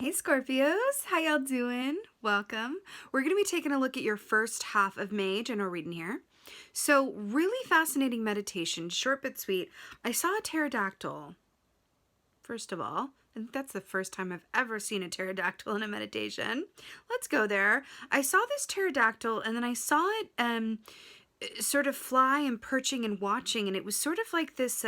Hey Scorpios, how y'all doing? Welcome. We're going to be taking a look at your first half of May general reading here. So, really fascinating meditation, short but sweet. I saw a pterodactyl. First of all, I think that's the first time I've ever seen a pterodactyl in a meditation. Let's go there. I saw this pterodactyl and then I saw it sort of fly and perching and watching, and it was sort of like this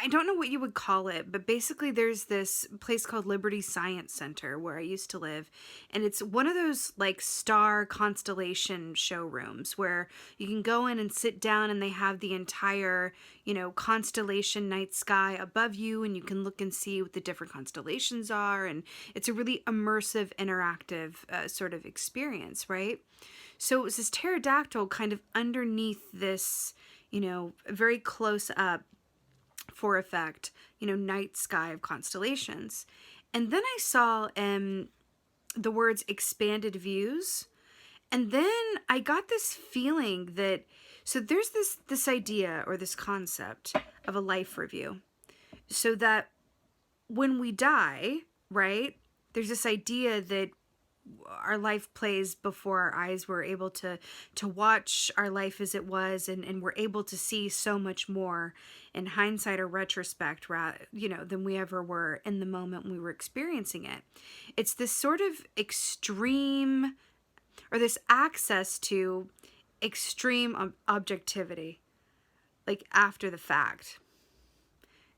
I don't know what you would call it, but basically there's this place called Liberty Science Center where I used to live, and it's one of those like star constellation showrooms where you can go in and sit down and they have the entire, constellation night sky above you, and you can look and see what the different constellations are, and it's a really immersive, interactive sort of experience, right? So it was this pterodactyl kind of underneath this, very close up, for effect, night sky of constellations. And then I saw the words expanded views. And then I got this feeling that, so there's this idea or this concept of a life review. So that when we die, right, there's this idea that our life plays before our eyes. We're able to watch our life as it was, and we're able to see so much more in hindsight or retrospect, than we ever were in the moment when we were experiencing it. It's this sort of extreme, or this access to extreme objectivity, like after the fact.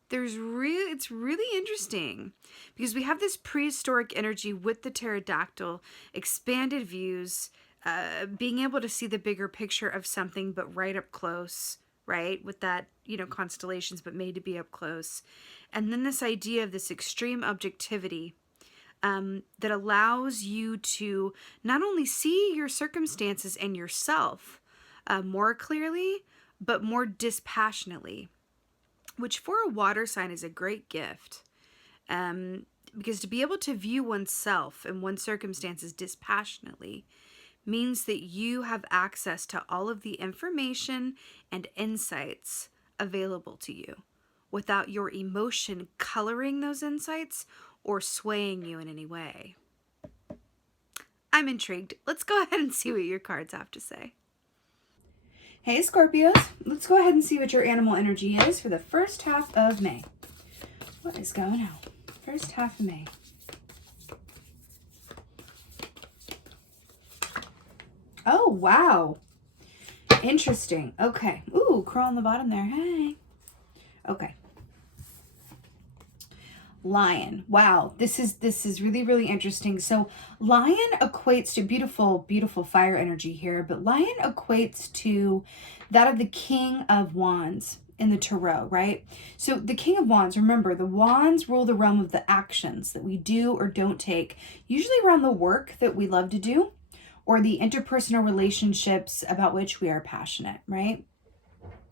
It's really interesting because we have this prehistoric energy with the pterodactyl, expanded views, being able to see the bigger picture of something, but right up close, right? With that, constellations, but made to be up close. And then this idea of this extreme objectivity that allows you to not only see your circumstances and yourself more clearly, but more dispassionately, which for a water sign is a great gift. Because to be able to view oneself and one's circumstances dispassionately means that you have access to all of the information and insights available to you without your emotion coloring those insights or swaying you in any way. I'm intrigued. Let's go ahead and see what your cards have to say. Hey Scorpios, let's go ahead and see what your animal energy is for the first half of May. What is going on? First half of May. Oh, wow. Interesting. Okay. Ooh, crawl on the bottom there. Hey. Okay. Lion. Wow. This is really, really interesting. So lion equates to beautiful fire energy here, but lion equates to that of the King of Wands in the tarot, right? So the King of Wands, remember, the wands rule the realm of the actions that we do or don't take, usually around the work that we love to do or the interpersonal relationships about which we are passionate, right?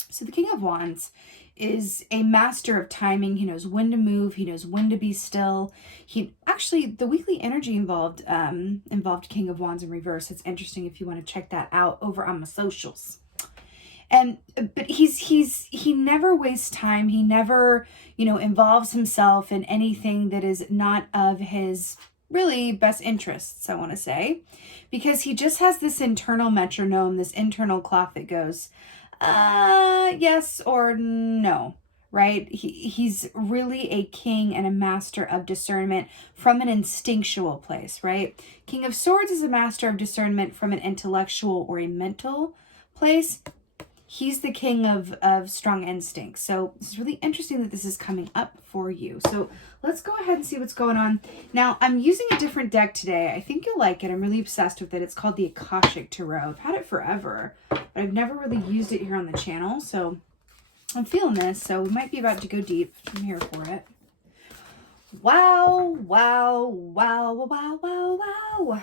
So the King of Wands is a master of timing. He knows when to move. He knows when to be still. The weekly energy involved King of Wands in reverse. It's interesting if you want to check that out over on my socials. But he never wastes time. He never, involves himself in anything that is not of his really best interests, I want to say, because he just has this internal metronome, this internal clock that goes, yes or no, right? He's really a king and a master of discernment from an instinctual place, right? King of Swords is a master of discernment from an intellectual or a mental place. He's the king of strong instincts. So it's really interesting that this is coming up for you. So let's go ahead and see what's going on. Now, I'm using a different deck today. I think you'll like it. I'm really obsessed with it. It's called the Akashic Tarot. I've had it forever, but I've never really used it here on the channel. So I'm feeling this. So we might be about to go deep. I'm here for it. Wow, wow, wow, wow, wow, wow.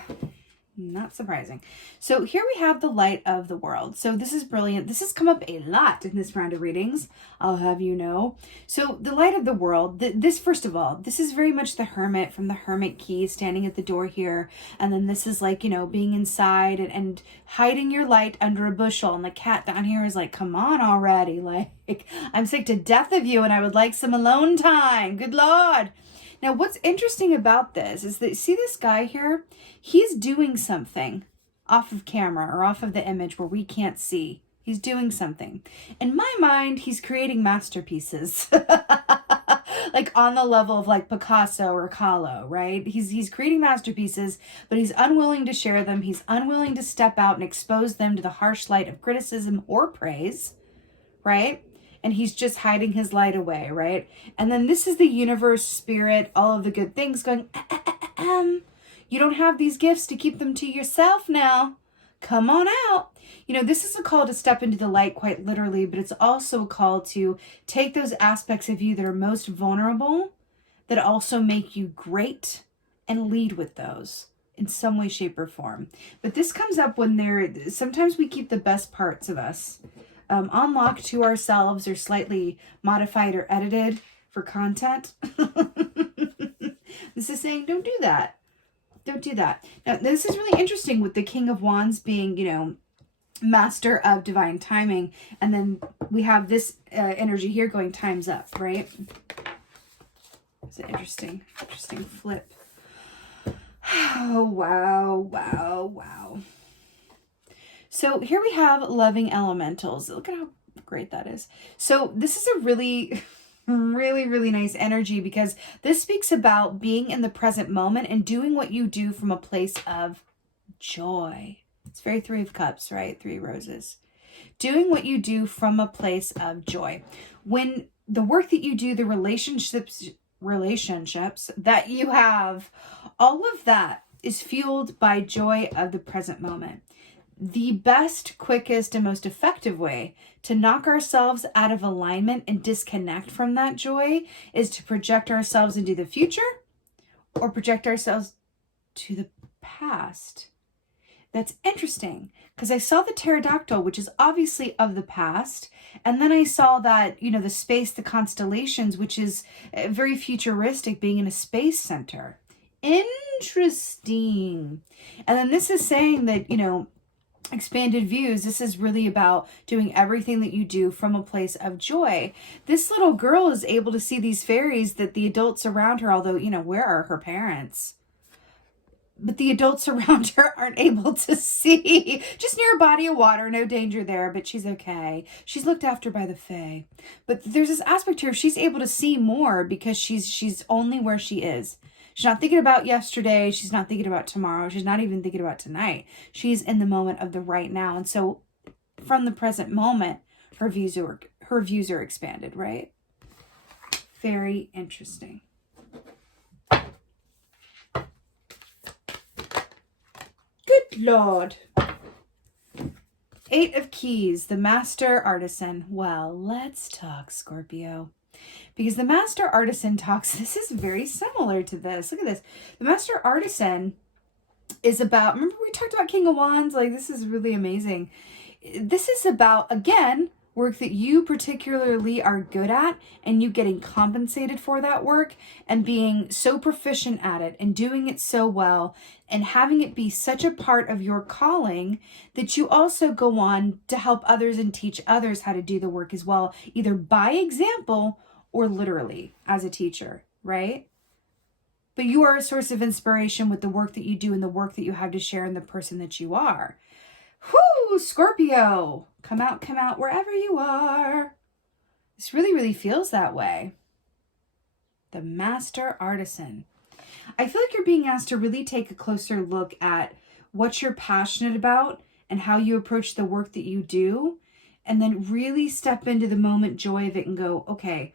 Not surprising. So here we have the light of the world. So this is brilliant. This has come up a lot in this round of readings, I'll have you know. So the light of the world, this, first of all, this is very much the hermit from the Hermit Key standing at the door here. And then this is like, being inside and hiding your light under a bushel. And the cat down here is like, come on already. Like, I'm sick to death of you and I would like some alone time. Good Lord. Now, what's interesting about this is that, see this guy here? He's doing something off of camera or off of the image where we can't see. He's doing something. In my mind, he's creating masterpieces. Like on the level of like Picasso or Kahlo, right? He's creating masterpieces, but he's unwilling to share them. He's unwilling to step out and expose them to the harsh light of criticism or praise, right? And he's just hiding his light away, right? And then this is the universe, spirit, all of the good things going, you don't have these gifts to keep them to yourself now. Come on out. You know, this is a call to step into the light quite literally, but it's also a call to take those aspects of you that are most vulnerable, that also make you great, and lead with those in some way, shape, or form. But this comes up when sometimes we keep the best parts of us unlocked to ourselves or slightly modified or edited for content. This is saying, don't do that. Don't do that. Now, this is really interesting with the King of Wands being, you know, master of divine timing. And then we have this energy here going time's up, right? It's an interesting flip. Oh, wow, wow, wow. So here we have loving elementals. Look at how great that is. So this is a really... really nice energy, because this speaks about being in the present moment and doing what you do from a place of joy. It's very Three of Cups, right? Three roses. Doing what you do from a place of joy. When the work that you do, the relationships that you have, all of that is fueled by joy of the present moment. The best, quickest, and most effective way to knock ourselves out of alignment and disconnect from that joy is to project ourselves into the future or project ourselves to the past. That's interesting, because I saw the pterodactyl, which is obviously of the past, and then I saw that, you know, the space, the constellations, which is very futuristic, being in a space center. Interesting. And then this is saying that, you know, expanded views, this is really about doing everything that you do from a place of joy. This little girl is able to see these fairies that the adults around her, although, you know, where are her parents? But the adults around her aren't able to see. Just near a body of water, no danger there, but she's okay. She's looked after by the fae. But there's this aspect here, she's able to see more because she's only where she is. She's not thinking about yesterday. She's not thinking about tomorrow. She's not even thinking about tonight. She's in the moment of the right now. And so from the present moment, her views are expanded, right? Very interesting. Good Lord. Eight of Keys, the Master Artisan. Well, let's talk, Scorpio. Because the Master Artisan talks, this is very similar to this. Look at this. The Master Artisan is about, remember we talked about King of Wands? Like, this is really amazing. This is about, again, work that you particularly are good at and you getting compensated for that work and being so proficient at it and doing it so well and having it be such a part of your calling that you also go on to help others and teach others how to do the work as well, either by example or literally as a teacher, right? But you are a source of inspiration with the work that you do and the work that you have to share and the person that you are. Whoo, Scorpio, come out wherever you are. This really feels that way. The Master Artisan. I feel like you're being asked to really take a closer look at what you're passionate about and how you approach the work that you do, and then really step into the moment joy of it and go, okay,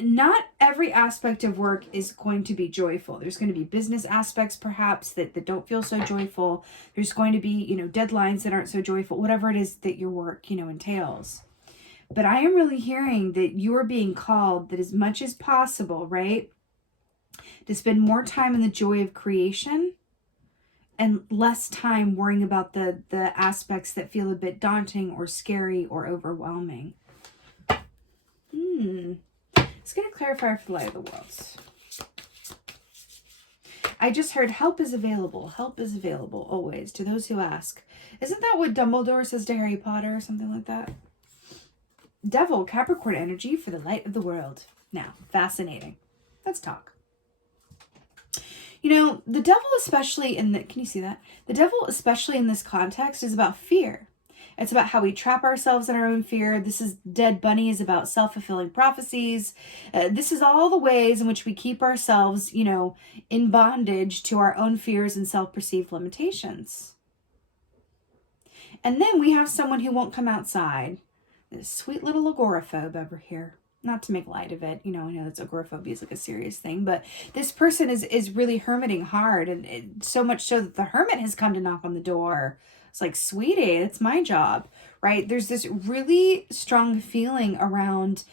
not every aspect of work is going to be joyful. There's going to be business aspects perhaps that don't feel so joyful. There's going to be, you know, deadlines that aren't so joyful, whatever it is that your work, you know, entails. But I am really hearing that you're being called that as much as possible, right, to spend more time in the joy of creation and less time worrying about the aspects that feel a bit daunting or scary or overwhelming. It's going to clarify for the light of the world. I just heard help is available. Help is available always to those who ask. Isn't that what Dumbledore says to Harry Potter or something like that? Devil, Capricorn energy for the light of the world. Now, fascinating. Let's talk. You know, the devil especially in the, can you see that? The devil especially in this context is about fear. It's about how we trap ourselves in our own fear. This is Dead Bunny is about self-fulfilling prophecies. This is all the ways in which we keep ourselves, you know, in bondage to our own fears and self-perceived limitations. And then we have someone who won't come outside. This sweet little agoraphobe over here. Not to make light of it, you know, I know that's agoraphobia is like a serious thing, but this person is really hermiting hard, and so much so that the hermit has come to knock on the door. It's like, sweetie, it's my job, right? There's this really strong feeling around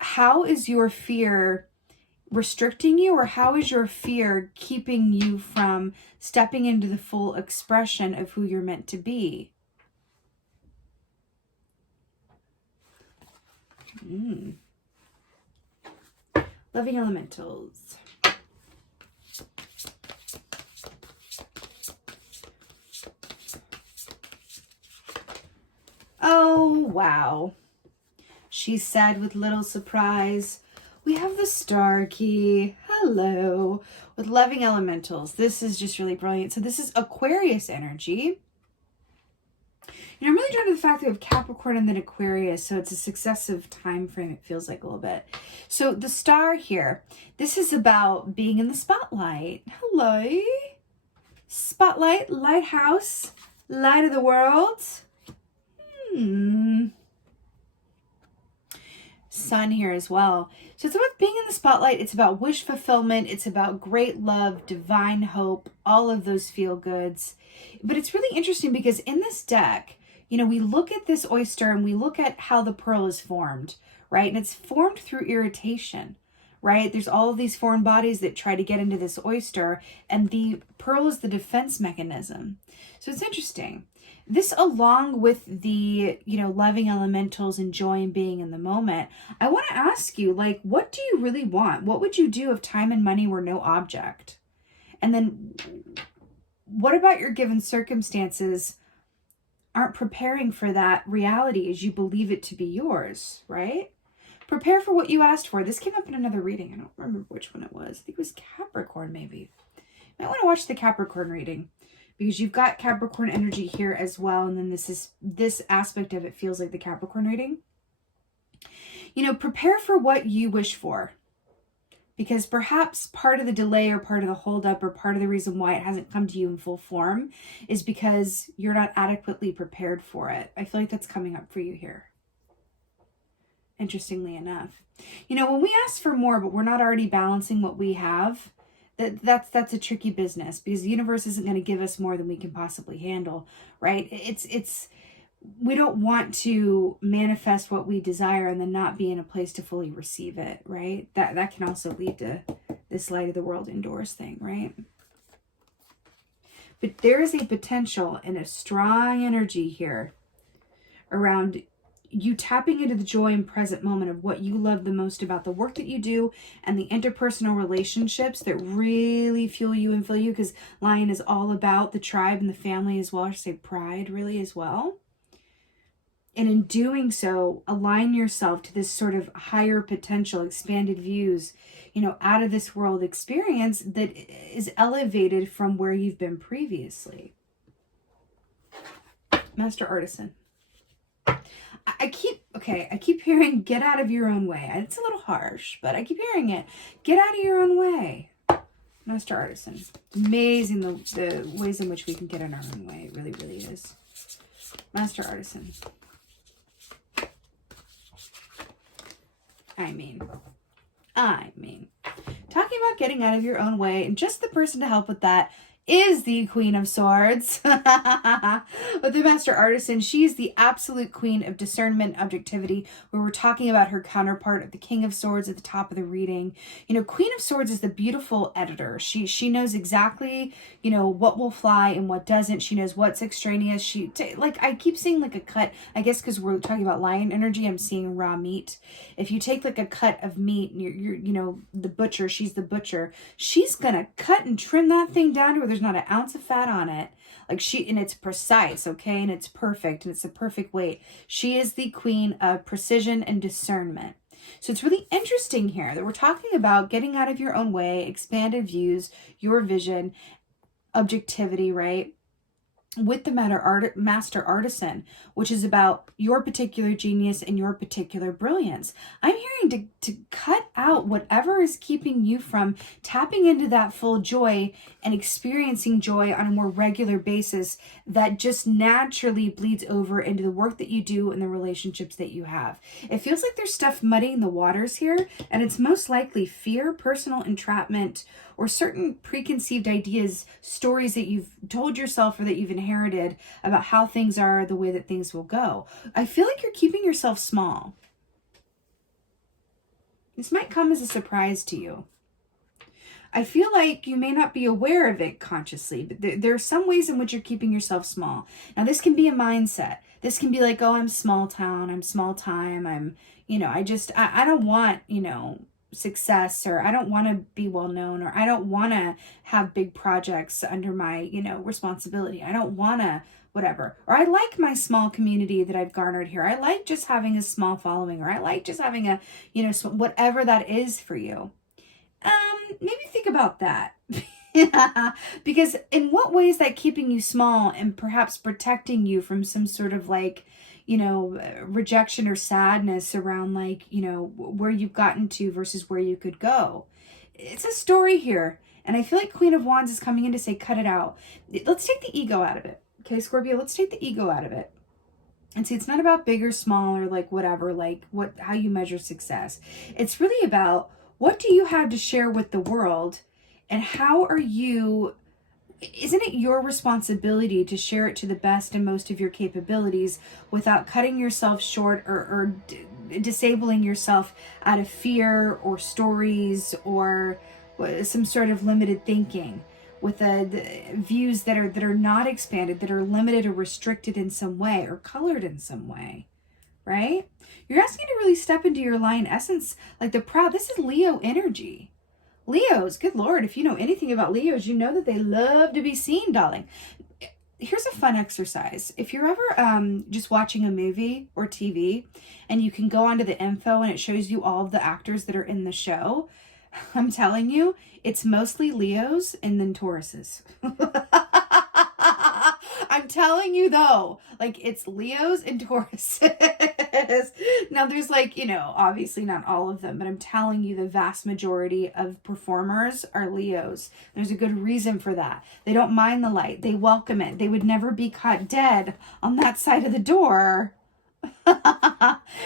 how is your fear restricting you, or how is your fear keeping you from stepping into the full expression of who you're meant to be? Loving elementals. Oh, wow. She said with little surprise, we have the star key. Hello. With loving elementals. This is just really brilliant. So this is Aquarius energy. And I'm really drawn to the fact that we have Capricorn and then Aquarius, so it's a successive time frame, it feels like a little bit. So the star here, this is about being in the spotlight. Hello. Spotlight, lighthouse, light of the world. Sun here as well. So it's about being in the spotlight. It's about wish fulfillment. It's about great love, divine hope, all of those feel goods. But it's really interesting because in this deck, you know, we look at this oyster and we look at how the pearl is formed, right? And it's formed through irritation, right? There's all of these foreign bodies that try to get into this oyster, and the pearl is the defense mechanism. So it's interesting. This, along with the, you know, loving elementals and joy and being in the moment, I want to ask you, like, what do you really want? What would you do if time and money were no object? And then what about your given circumstances aren't preparing for that reality as you believe it to be yours, right? Prepare for what you asked for. This came up in another reading. I don't remember which one it was. I think it was Capricorn, maybe. You might want to watch the Capricorn reading, because you've got Capricorn energy here as well. And then this aspect of it feels like the Capricorn reading. You know, prepare for what you wish for, because perhaps part of the delay or part of the holdup or part of the reason why it hasn't come to you in full form is because you're not adequately prepared for it. I feel like that's coming up for you here. Interestingly enough, you know, when we ask for more, but we're not already balancing what we have, that's a tricky business, because the universe isn't going to give us more than we can possibly handle, right? We don't want to manifest what we desire and then not be in a place to fully receive it, right? That can also lead to this light of the world indoors thing, right? But there is a potential and a strong energy here around you tapping into the joy and present moment of what you love the most about the work that you do and the interpersonal relationships that really fuel you and fill you, because Lion is all about the tribe and the family as well. I should say pride really as well. And in doing so, align yourself to this sort of higher potential, expanded views, you know, out of this world experience that is elevated from where you've been previously. Master Artisan. I keep hearing get out of your own way. It's a little harsh, but I keep hearing it. Get out of your own way. Master Artisan. It's amazing the ways in which we can get in our own way. It really, really is. Master Artisan. I mean, talking about getting out of your own way, and just the person to help with that is the Queen of Swords. But the Master Artisan, she is the absolute queen of discernment and objectivity, where we're talking about her counterpart of the King of Swords at the top of the reading. You know, Queen of Swords is the beautiful editor. She knows exactly, you know, what will fly and what doesn't. She knows what's extraneous. Like, I keep seeing like a cut, I guess because we're talking about lion energy, I'm seeing raw meat. If you take like a cut of meat, and you're you know, the butcher, she's the butcher. She's gonna cut and trim that thing down to where there's not an ounce of fat on it. Like and it's precise, okay? And it's perfect, and it's the perfect weight. She is the queen of precision and discernment. So it's really interesting here that we're talking about getting out of your own way, expanded views, your vision, objectivity, right? With the master artisan, which is about your particular genius and your particular brilliance. I'm hearing to cut out whatever is keeping you from tapping into that full joy and experiencing joy on a more regular basis that just naturally bleeds over into the work that you do and the relationships that you have. It feels like there's stuff muddying the waters here, and it's most likely fear, personal entrapment, or certain preconceived ideas, stories that you've told yourself or that you've inherited about how things are, the way that things will go. I feel like you're keeping yourself small. This might come as a surprise to you. I feel like you may not be aware of it consciously, but there are some ways in which you're keeping yourself small. Now, this can be a mindset. This can be like, oh, I'm small town, I'm small time, I'm, I don't want, success, or I don't want to be well known, or I don't want to have big projects under my, responsibility. I don't want to whatever. Or I like my small community that I've garnered here. I like just having a small following, or I like just having a, whatever that is for you. Maybe think about that. Because in what way is that keeping you small and perhaps protecting you from some sort of rejection or sadness around where you've gotten to versus where you could go? It's a story here. And I feel like Queen of Wands is coming in to say, cut it out. Let's take the ego out of it. Okay, Scorpio, let's take the ego out of it. And see, it's not about big or small or whatever, how you measure success. It's really about, what do you have to share with the world, and how are you, isn't it your responsibility to share it to the best and most of your capabilities without cutting yourself short or disabling yourself out of fear or stories or some sort of limited thinking with the views that are not expanded, that are limited or restricted in some way or colored in some way, right? You're asking to really step into your lion essence, like the proud. This is Leo energy. Leos, good Lord, if you know anything about Leos, you know that they love to be seen, darling. Here's a fun exercise. If you're ever just watching a movie or TV and you can go onto the info and it shows you all of the actors that are in the show, I'm telling you, it's mostly Leos and then Tauruses. I'm telling you though, it's Leos and Tauruses. Now there's obviously not all of them, but I'm telling you the vast majority of performers are Leos. There's a good reason for that. They don't mind the light. They welcome it. They would never be caught dead on that side of the door.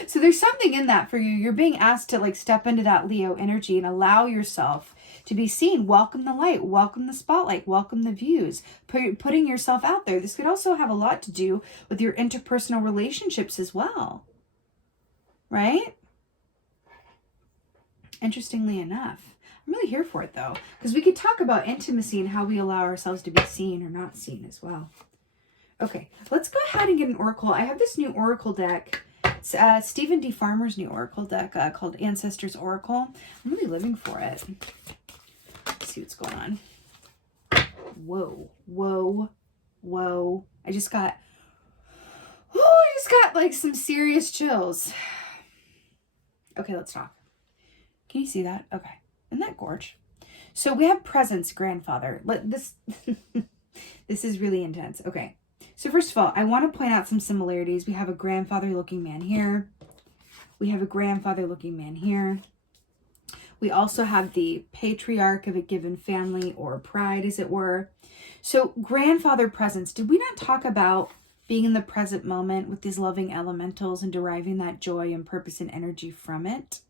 So there's something in that for you. You're being asked to step into that Leo energy and allow yourself to be seen. Welcome the light, welcome the spotlight, welcome the views, putting yourself out there. This could also have a lot to do with your interpersonal relationships as well, right? Interestingly enough, I'm really here for it though, because we could talk about intimacy and how we allow ourselves to be seen or not seen as well. Okay, let's go ahead and get an oracle. I have this new oracle deck. It's Stephen D. Farmer's new oracle deck called Ancestors Oracle. I'm really living for it. Let's see what's going on. Whoa, whoa, whoa. I just got some serious chills. Okay, let's talk. Can you see that? Okay. Isn't that gorge? So we have presence, grandfather. This is really intense. Okay. So first of all, I want to point out some similarities. We have a grandfather-looking man here. We have a grandfather-looking man here. We also have the patriarch of a given family or pride, as it were. So grandfather presence. Did we not talk about being in the present moment with these loving elementals and deriving that joy and purpose and energy from it?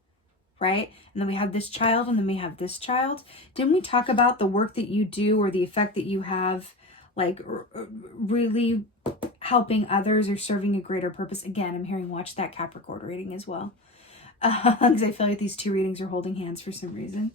Right? And then we have this child, and then we have this child. Didn't we talk about the work that you do or the effect that you have, really helping others or serving a greater purpose? Again, I'm hearing watch that Capricorn reading as well. Because I feel like these two readings are holding hands for some reason.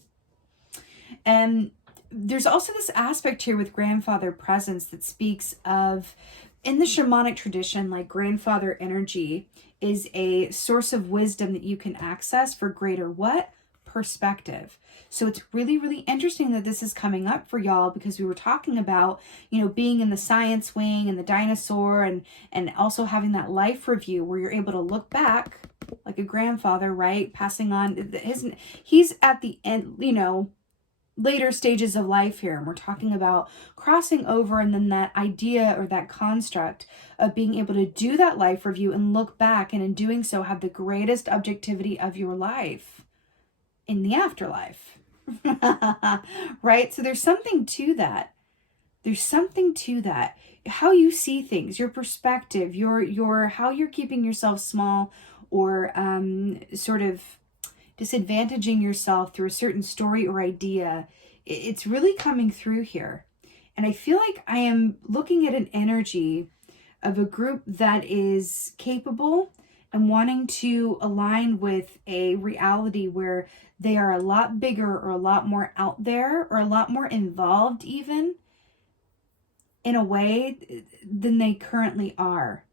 And there's also this aspect here with grandfather presence that speaks of, in the shamanic tradition, grandfather energy is a source of wisdom that you can access for greater what? Perspective. So it's really, really interesting that this is coming up for y'all, because we were talking about, being in the science wing and the dinosaur and also having that life review where you're able to look back like a grandfather, right? Passing on he's at the end, later stages of life here. And we're talking about crossing over, and then that idea or that construct of being able to do that life review and look back, and in doing so have the greatest objectivity of your life in the afterlife. Right? So there's something to that. There's something to that. How you see things, your perspective, your how you're keeping yourself small, or sort of disadvantaging yourself through a certain story or idea. It's really coming through here. And I feel like I am looking at an energy of a group that is capable and wanting to align with a reality where they are a lot bigger, or a lot more out there, or a lot more involved even in a way than they currently are.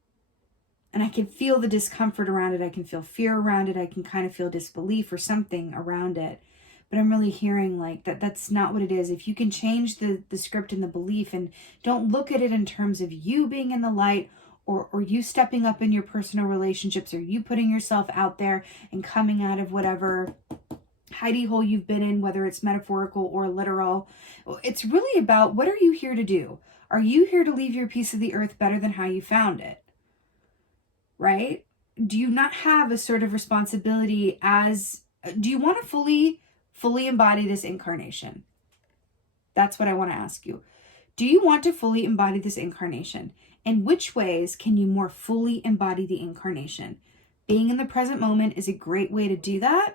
And I can feel the discomfort around it. I can feel fear around it. I can kind of feel disbelief or something around it. But I'm really hearing like that's not what it is. If you can change the script and the belief, and don't look at it in terms of you being in the light, or you stepping up in your personal relationships, or you putting yourself out there and coming out of whatever hidey hole you've been in, whether it's metaphorical or literal. It's really about, what are you here to do? Are you here to leave your piece of the earth better than how you found it? Right? Do you not have a sort of responsibility do you want to fully embody this incarnation? That's what I want to ask you. Do you want to fully embody this incarnation? In which ways can you more fully embody the incarnation? Being in the present moment is a great way to do that,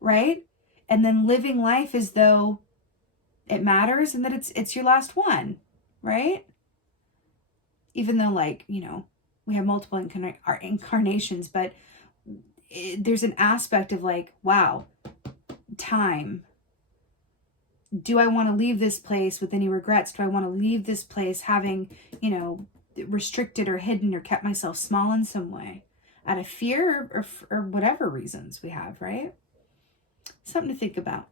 right? And then living life as though it matters and that it's your last one, right? Even though, like, we have multiple incarnations, but there's an aspect of like, wow, time. Do I want to leave this place with any regrets? Do I want to leave this place having, restricted or hidden or kept myself small in some way out of fear or whatever reasons we have, right? Something to think about.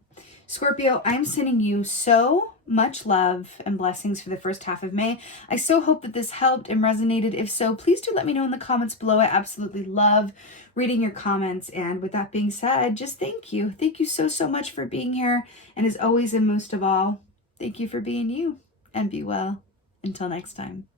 Scorpio, I'm sending you so much love and blessings for the first half of May. I so hope that this helped and resonated. If so, please do let me know in the comments below. I absolutely love reading your comments. And with that being said, just thank you. Thank you so, so much for being here. And as always, and most of all, thank you for being you. And be well. Until next time.